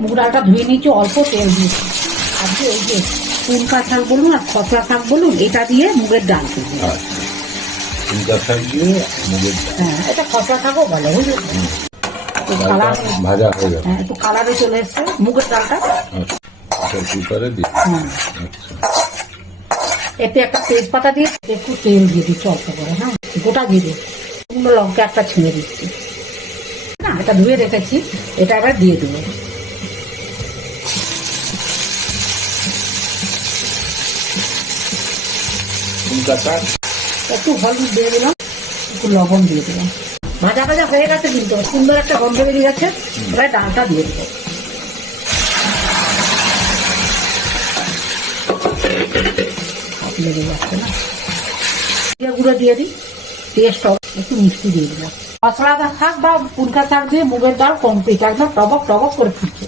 মুগ ডালটা ধুয়ে নিয়েছি, অল্প তেল দিয়েছি। আজকে এই যে পুনকা শাক বলুন আর খসড়া শাক বলুন, এটা দিয়ে মুগের ডাল করবো। পুনকা শাক দিয়ে মুগের ডাল, হ্যাঁ, এটা খসড়া শাকও বলে, বুঝলেন? ভাজা হয়ে যাবে। হ্যাঁ, একটু কালারে চলে এসছে মুগের ডালটা। কুকারে দিয়ে এতে একটা তেজপাতা দিয়ে একটু তেল দিয়ে দিচ্ছি অল্প করে। হ্যাঁ, গোটা জিরে, শুকনো লঙ্কা একটা ছিঁড়ে দিচ্ছি। না, এটা ধুয়ে রেখেছি, এটা এবার দিয়ে দেবো। একটু হলুদ দিয়ে দিলাম, একটু লবণ দিয়ে দিলাম। ভাজা ভাজা হয়ে গেছে, কিন্তু সুন্দর একটা গন্ধ বেরিয়ে গেছে। এবার ডালটা দিয়ে দেবো। লেগে যাচ্ছে না, গুঁড়ো দিয়ে দিই, টেস্ট একটু মিষ্টি দিয়ে দিলাম। খসড়া শাক বা পুনকা শাক দিয়ে মুগের ডাল কমপ্লিট, একদম টবক টবক করে ফুটছে।